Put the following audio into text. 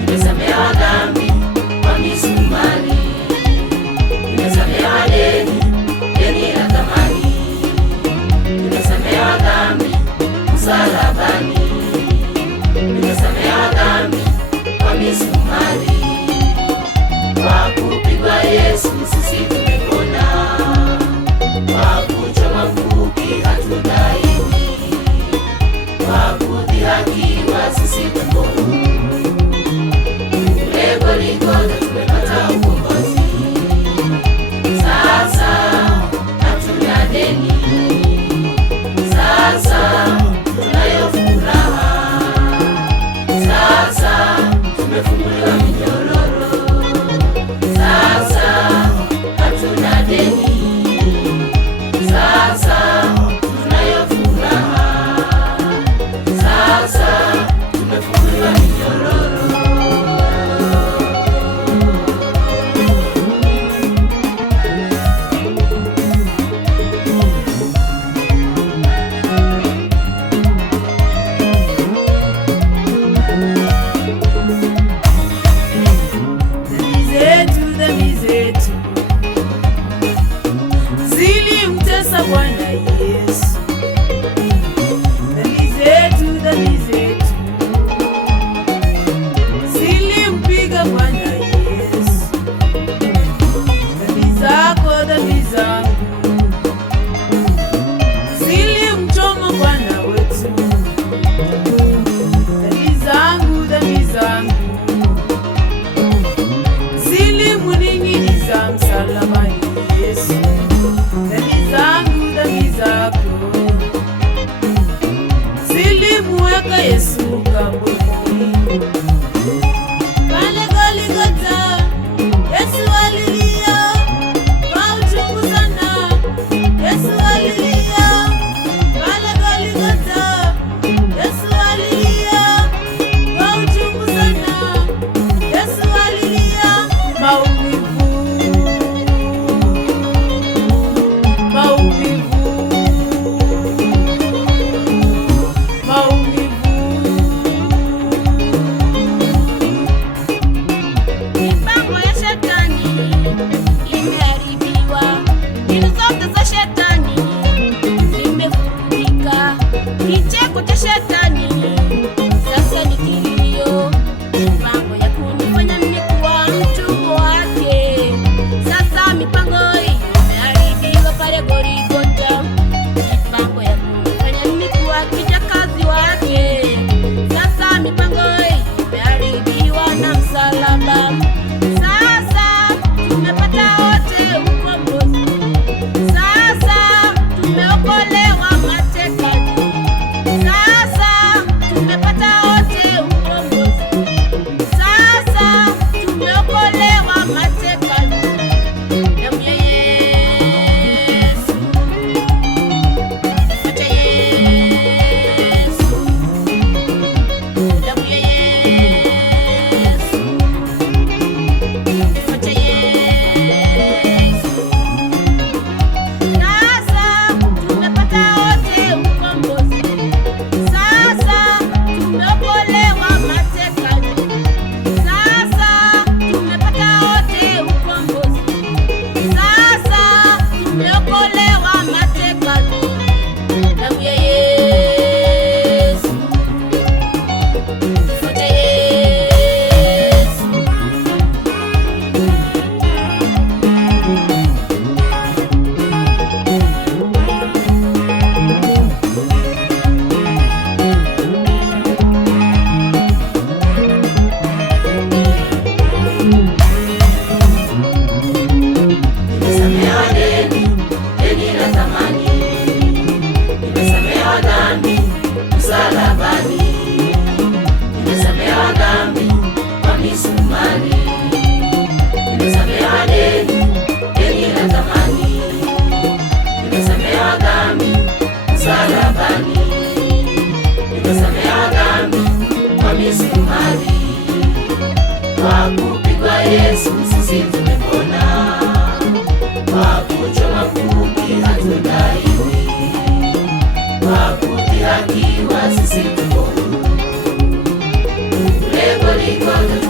Nimesamehewa dhambi kwa misumari, nimesamehewa deni la thamani, nimesamehewa dhambi msalabani, nimesamehewa dhambi kwa misumari. Kwa kupigwa Yesu sisi tumepona, kwa kuchoma mkuki hatudaiwi, kwa kudhihakiwa sisi tuko huru. Golgotha tumepata ukombozi, sasa hatuna deni, sasa tunayo furaha, sasa tumefunguliwa minyororo, sasa hatuna deni, sasa tunayo furaha, sasa tumefunguliwa minyororo. Zilimtesa Bwana Yesu, dhambi zetu zilimpiga Bwana Yesu, dhambi zako, dhambi zangu zilimchoma Bwana wetu, dhambi zangu misumari, kwa kupigwa Yesu sisi tumepona, kwa kuchoma mkuki hatudaiwi, kwa kudhihakiwa sisi tuko huru. Kule Golgotha